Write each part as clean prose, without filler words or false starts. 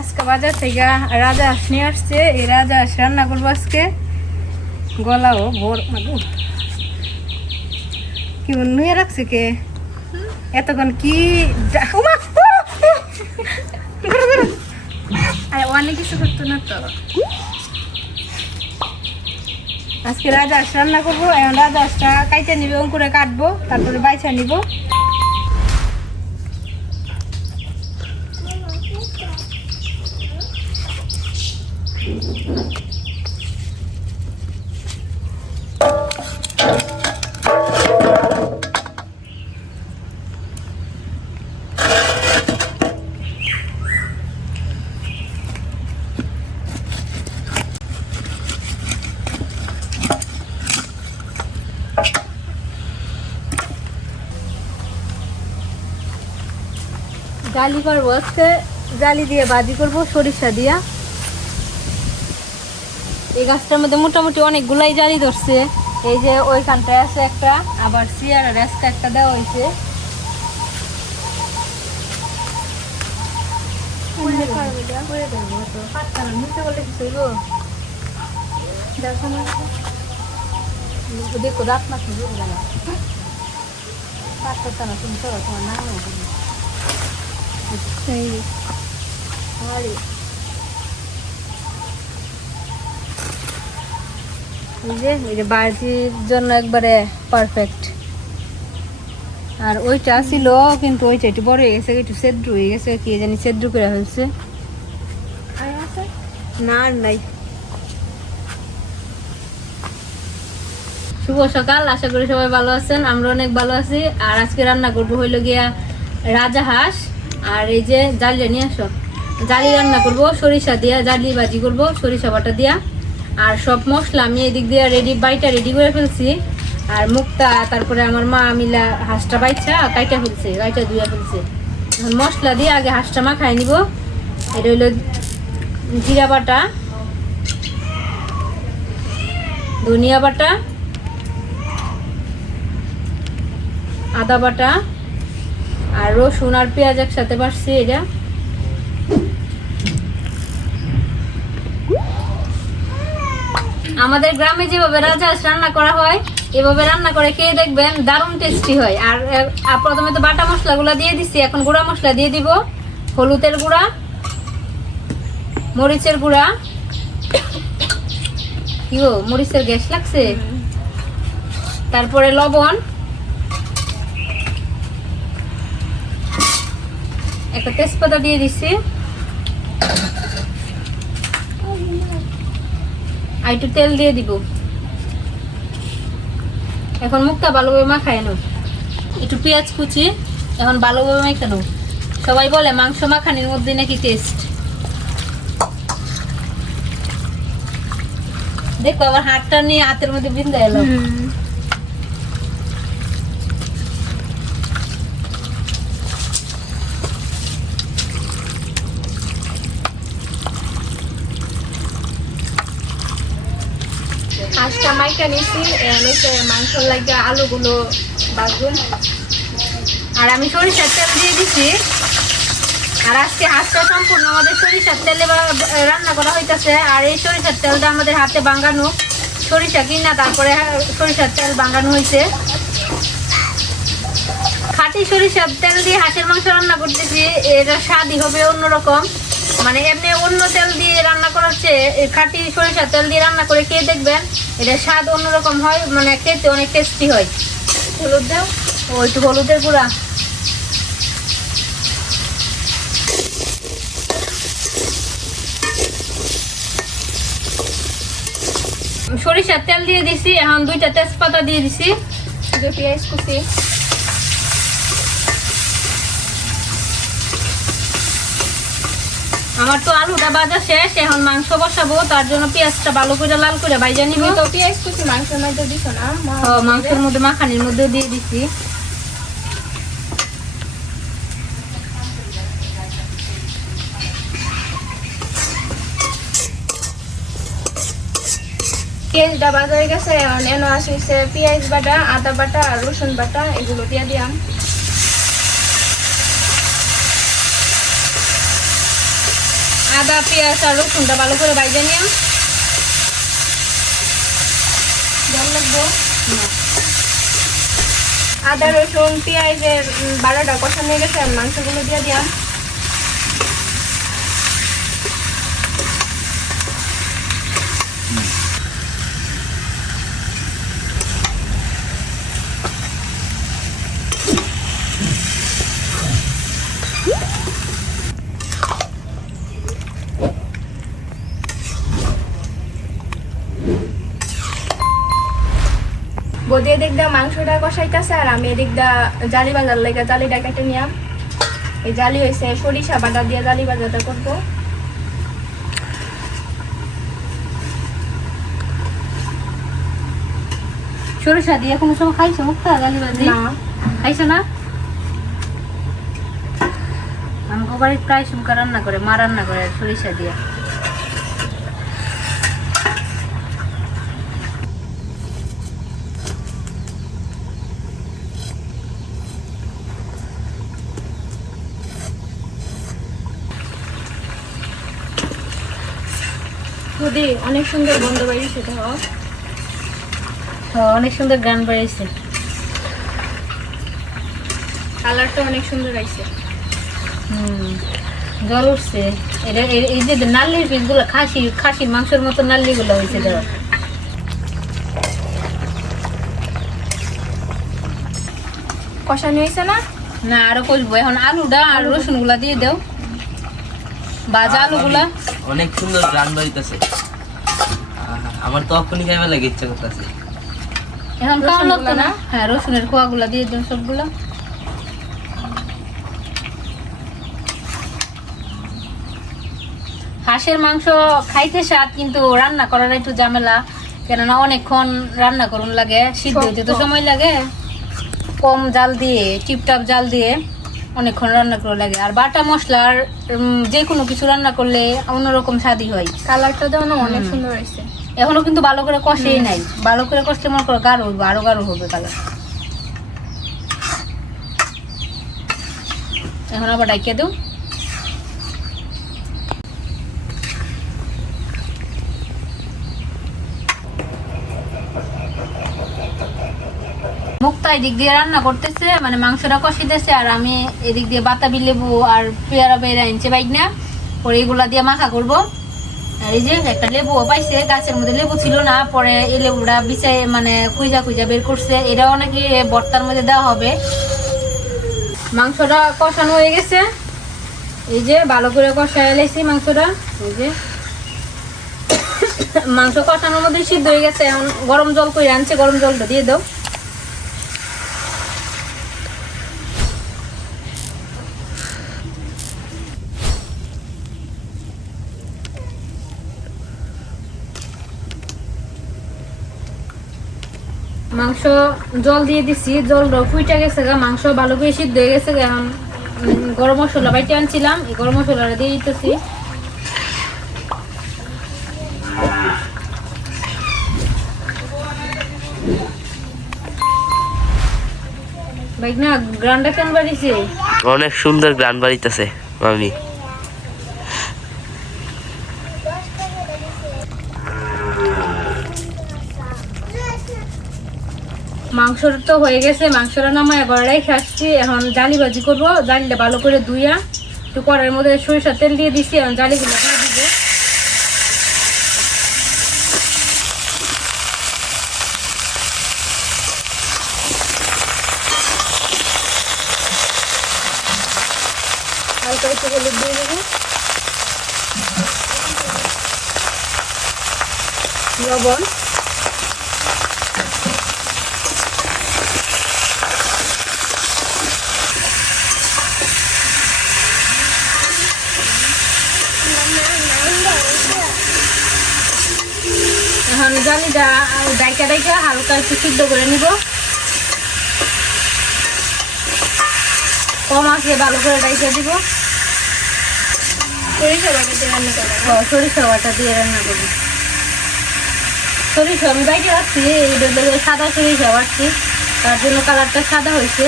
আজকে বাজার থেকে রাজা হাঁস নিয়ে আসছে, এই রাজা হাঁস রান্না করবো আজকে। গলাও ভোর কি নুয়ে রাখছে কে এতক্ষণ কি অনেক কিছু করতো না তো। আজকে রাজা হাঁস রান্না করবো। এখন রাজা হাঁসটা কাইটা নিবে, অঙ্কুরে কাটবো, তারপরে বাইছা নিব। জালি করবো আজকে, জালি দিয়ে ভাজি করবো সরিষা দিয়া। এই গাছটার মধ্যে মোটামুটি অনেকগুলাই জালি ধরছে। এই যে ওইখানটায় আছে একটা, আবার চেয়ার আর আজকে একটা দেওয়া হয়েছে। দেখো রাত মাস তুমি চলো, তোমার নাম বাজির জন্য একবারে পারফেক্ট। আর ওইটা ছিল কিন্তু ওইটা একটু বড় হয়ে গেছে, একটু সেদ্রু হয়ে গেছে, কি জানি সেদ্রু করে ফেলছে। না নাই। শুভ সকাল, আশা করি সবাই ভালো আছেন, আমরা অনেক ভালো আছি। আর আজকে রান্না করবো হইলো গিয়া রাজা হাঁস। আর এই যে জালি নিয়ে আসো, জালি রান্না করবো সরিষা দিয়া, জালি ভাজি করবো সরিষা বাটা দিয়া। আর সব মশলা আমি এদিক দিয়ে বাইটা রেডি করে ফেলছি। আর মুক্তা তারপরে আমার মা মিলা হাঁসটা বাইছা কাইটা ফেলছে, কাইটা ধুয়ে ফেলছে। এখন মশলা দিয়ে আগে হাঁসটা মাখাই নিব। এটা হইলো জিরা বাটা, ধনিয়া বাটা, আদা বাটা আর রসুন আর পেঁয়াজ একসাথে বাটছি। এটা আমাদের গ্রামে যেভাবে রাজা হাঁস রান্না করা হয়, এভাবে রান্না করে খেয়ে দেখবেন, দারুণ টেস্টি হয়। আর প্রথমে তো বাটা মশলাগুলো দিয়ে দিচ্ছি, এখন গুঁড়া মশলা দিয়ে দিব। হলুদের গুঁড়া, মরিচের গুঁড়া, কি গো মরিচের গ্যাস লাগছে, তারপরে লবণ, একটা তেজপাতা দিয়ে দিচ্ছি, আর একটু তেল দিয়ে দিব। এখন মুখটা ভালোভাবে মাখায় নো, একটু পেঁয়াজ কুচি, এখন ভালোভাবে মাখানো। সবাই বলে মাংস মাখানির মধ্যে নাকি টেস্ট। দেখো আবার হাতটা নিয়ে হাতের মধ্যে বিন্দা এলো। হাঁসটা মাইকা নিয়েছি, মাংস লাগে আলুগুলো বাগুন। আর আমি সরিষার তেল দিয়ে দিচ্ছি। আর আজকে হাঁসটা সম্পূর্ণ আমাদের সরিষার তেলে রান্না করা হইতেছে। আর এই সরিষার তেলটা আমাদের হাতে বাঙানো, সরিষা কিনা তারপরে সরিষার তেল বাঙানো হয়েছে। খাঁটি সরিষার তেল দিয়ে হাঁসের মাংস রান্না করতেছি, এটা স্বাদই হবে অন্যরকম। মানে এমনি অন্য তেল দিয়ে রান্না করার চেয়ে খাঁটি সরিষার তেল দিয়ে রান্না করে খেয়ে দেখবেন, এটা স্বাদ অন্যরকম হয়, মানে খেতে অনেক টেস্টি হয়। হলুদ দাও, ও একটু হলুদের গুঁড়া, সরিষার তেল দিয়ে দিছি। এখন দুইটা তেজপাতা দিয়ে দিছি, পেঁয়াজ কুচি, আমার তো আলুটা ভাজা শেষ, এখন মাংস বসাবো, তার জন্য পেঁয়াজটা ভালো করে লাল করে ভাজা নিব। তো পেঁয়াজ কুচি মাংসের মধ্যে দিছো না? মাংসের মধ্যে মাখানির মধ্যে দিয়ে দিছি। পেঁয়াজটা ভাজা হয়ে গেছে, এখন এনে আসছে পেঁয়াজ বাটা, আদা বাটা আর রসুন বাটা, এগুলো দিয়ে দিলাম। আদা পেঁয়াজ আর রসুনটা ভালো করে বাইজে নিলাম। জল লাগবো। আদা রসুন পেঁয়াজের বাড়াটা কষানো হয়ে গেছে, আমি মাংসগুলো দিয়ে দিলাম। বদি এদিক দা মাংসটা কষাইতেছে আর আমি এদিক দা জালি বাজার লেগে জালিটা কেটে নিলাম। এই জালি হয়েছে সরিষা বাটা দিয়ে জালি বাজারটা করবো। সরিষা দিয়ে কোনো সময় খাইছো মুক্তা জালি বাজি? না, খাইছো না? আমাকে বাড়ি প্রায় শুমকা রান্না করে, মা রান্না করে সরিষা দিয়ে। বদি অনেক সুন্দর গন্ধ বেরিয়েছে তো। অনেক সুন্দর গান বেরিয়েছে, কালারটা অনেক সুন্দর আইছে। জল উঠছে। এই যে নাল্লির পিস গুলো খাসির মাংসের মতো নাল্লি গুলো হয়েছে ধরো। কষানো হয়েছে না? না আরো কষবো। এখন আলুটা আর রসুন গুলা দিয়ে দাও, ভাজা আলু গুলা। অনেক সুন্দর গান বাড়িতেছে, আমার তো এখনই খাইবার লাগে ইচ্ছা করতেছে। এখন খাওয়া লাগতো না। হ্যাঁ রসুনের খোয়া গুলা দিয়ে দেন সবগুলা। হাঁসের মাংস খাইতে স্বাদ, কিন্তু রান্না করার একটু ঝামেলা, কেননা অনেকক্ষণ রান্না করুন লাগে, সিদ্ধ হইতে তো সময় লাগে। কম জাল দিয়ে, টিপটাপ জাল দিয়ে অনেকক্ষণ রান্না করা লাগে। আর বাটা মশলার যে কোনো কিছু রান্না করলে অন্যরকম স্বাদই হয়। কালারটা যেন অনেক সুন্দর হয়েছে। এখনো কিন্তু ভালো করে কষেই নাই, ভালো করে কষলে মনে করো গাঢ় হইবে, আরো গাঢ় হবে কালার। এখন আবার ডাইকে দেও। মুক্তা এদিক দিয়ে রান্না করতেছে, মানে মাংসটা কষিতেছে, আর আমি এদিক দিয়ে বাতাবি লেবু আর পেয়ারা বেড়া আনছে বাইক না, পরে এগুলা দিয়ে মাখা করবো। আর এই যে একটা লেবু পাইছে, গাছের মধ্যে লেবু ছিল না, পরে এই লেবুটা বিছাই মানে খুঁজা বের করছে। এটা অনেকে ভর্তার মধ্যে দেওয়া হবে। মাংসটা কষানো হয়ে গেছে, এই যে ভালো করে কষায় এলাইছি মাংসটা। এই যে মাংস কষানোর মধ্যে সিদ্ধ হয়ে গেছে। এখন গরম জল করে আনছে, গরম জলটা দিয়ে দাও। মাংস জল দিয়ে দিছি, জলটা ফুইটা গেছে গা, মাংস ভালো করে সিদ্ধ হয়ে গেছে গা। এখন গরম মশলা বাইটে আনছিলাম, এই গরম মশলাটা দিয়ে দিতেছি। বাইক না গ্রানটা কেন বাড়িছে? অনেক সুন্দর গান বাড়িতেছে মামি। মাংসটা তো হয়ে গেছে, মাংসটা নামায় গড়াই খাচ্ছি। এখন জালি ভাজি করবো। জালিটা ভালো করে ধুইয়া একটু কড়াইয়ের মধ্যে সরিষার তেল দিয়ে দিছি, এখন জালিগুলো দিয়ে দিব। হালকা একটু হলুদ দিয়ে দেবো, লবণ, এখন জালিটা ডাইকা হালকা একটু সিদ্ধ করে নিব। কম আছে ভালো করে ডাইকা দিব। সরিষা বাটা দিয়ে রান্না করবো। সরিষা বাটা দিয়ে রান্না করবো। সরিষা আমি বাইকে রাখছি, সাদা সরিষা বাটছি, তার জন্য কালারটা সাদা হয়েছে।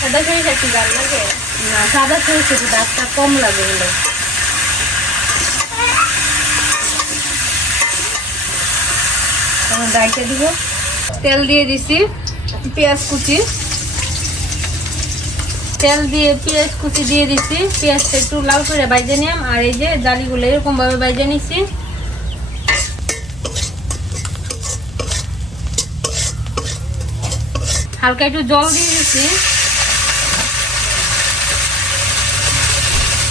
সাদা সরিষা কি গাল লাগে? না, সাদা সরিষা দাগটা কম লাগে। এখন ডাইকে দিব। তেল দিয়ে দিছি, পেঁয়াজ কুচি, তেল দিয়ে পেঁয়াজ কুচি দিয়ে দিছি। পেঁয়াজটা একটু লাল করে ভাজে নিলাম। আর এই যে জালিগুলো এরকম ভাবে ভাজে নিছি। হালকা একটু জল দিয়ে দিছি,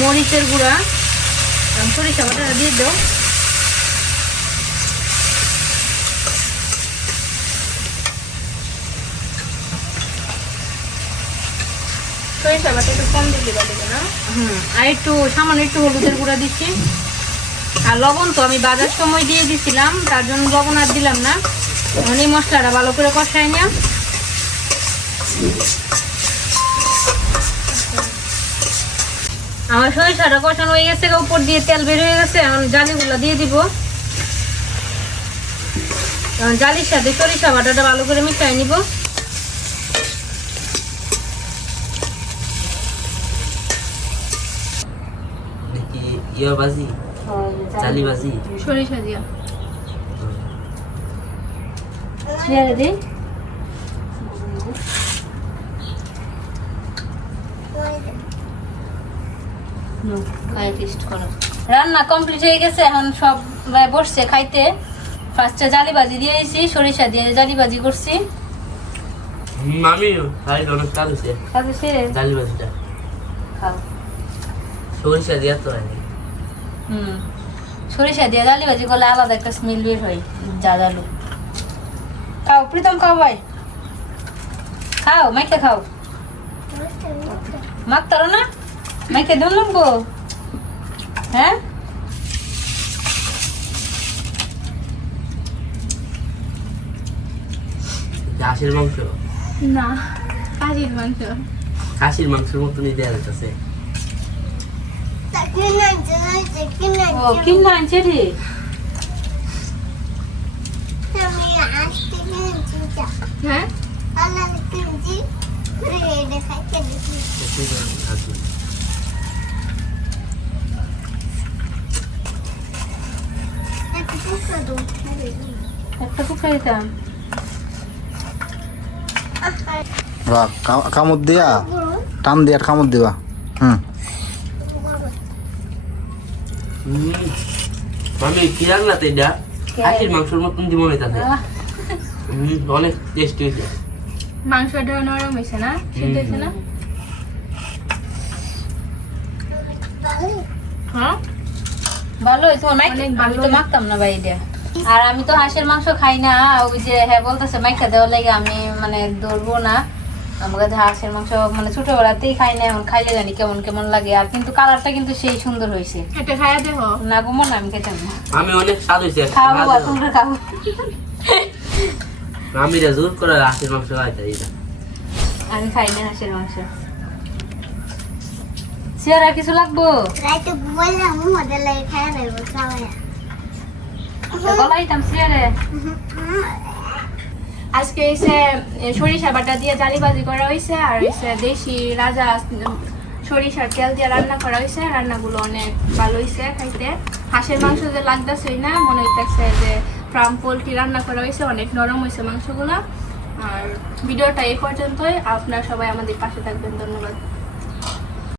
মরিচের গুঁড়া, সরিষা বাটাটা দিয়ে দাও। সরিষা বাটা একটু কম দিলে দেবে না? আর একটু সামান্য একটু হলুদের গুঁড়া দিচ্ছি। আর লবণ তো আমি বাজার সময় দিয়ে দিছিলাম, তার জন্য লবণ আর দিলাম না। এখন এই মশলাটা ভালো করে কষাই নিয়ে আমার সরিষাটা কষানো হয়ে গেছে, উপর দিয়ে তেল বের হয়ে গেছে। এখন জালিগুলো দিয়ে দিব। এখন জালির সাথে সরিষা বাটাটা ভালো করে মিশিয়ে নিব। নাকি ইয়া বাজি, জালি বাজি। সরিষা দিয়া ছেড়ে দিই। রান্না কমপ্লিট হয়ে গেছে, এখন সব বসছে খাইতে। ফার্স্টে জালি ভাজি দিয়ে দিয়েছি, সরিষা দিয়ে জালি ভাজি করছি। আমি খাই অনেক কাজ হয়েছে তারপর সেরে জালি বাজিটা, খাও। সরিষা দিয়া তো হয়। সরিষা দিয়ে জালি ভাজি করলে আলাদা একটা স্মেল বের হয়, জাদালু। খাও প্রীতম, খাও ভাই, খাও, মাইকে খাও। মাখতারো না, মাইকে দম লাগবো। হ্যাঁ, হাঁসের মাংস, না খাসির মাংস। খাসির মাংসের মতনই দেওয়া যাচ্ছে। ও কিনা আনছে রে। হ্যাঁ একটা কুকা দিতাম। কামড় দিয়া টান দিয়া কামড় দিবা। আমি কি রান্নাতে এটা খাসির মাংসের মতন দিব তাতে অনেক টেস্টি হয়েছে। মাংসটা নরম হয়েছে না, সিদ্ধ হয়েছে না? হ্যাঁ ভালো হয়েছে। অনেক আমি ভালো। তো মাখতাম না ভাই এটা। আর আমি তো হাঁসের মাংস খাই না। ওই যে হ্যাঁ বলতেছে মাইকা দেওয়ার লাগে আমি মানে ধরবো না। আমার কাছে হাঁসের মাংস মানে ছোটবেলাতেই খাই না, এখন খাইলে জানি কেমন কেমন লাগে। আর কিন্তু কালারটা কিন্তু সেই সুন্দর হয়েছে। এটা খাইয়া দেখো। না ঘুমো না, আমি খেতাম না। আমি অনেক স্বাদ হয়েছে। খাও বাবা, তোমরা খাও। আমি জোর করে হাঁসের মাংস খাইতে এটা আমি খাই না হাঁসের মাংস। সিয়ার আর কিছু লাগবো? গলাইতাম সিয়ারে। আজকে হইছে সরিষা বাটা দিয়ে জালি ভাজি করা হয়েছে, আর হইছে দেশি রাজা সরিষার তেল দিয়ে রান্না করা হয়েছে। রান্নাগুলো অনেক ভালো হয়েছে খাইতে। হাঁসের মাংস যে লাগতেছে না, মনে হইতেছে যে ফার্ম পোলট্রি রান্না করা হয়েছে, অনেক নরম হয়েছে মাংসগুলো। আর ভিডিওটা এই পর্যন্তই। আপনারা সবাই আমাদের পাশে থাকবেন, ধন্যবাদ।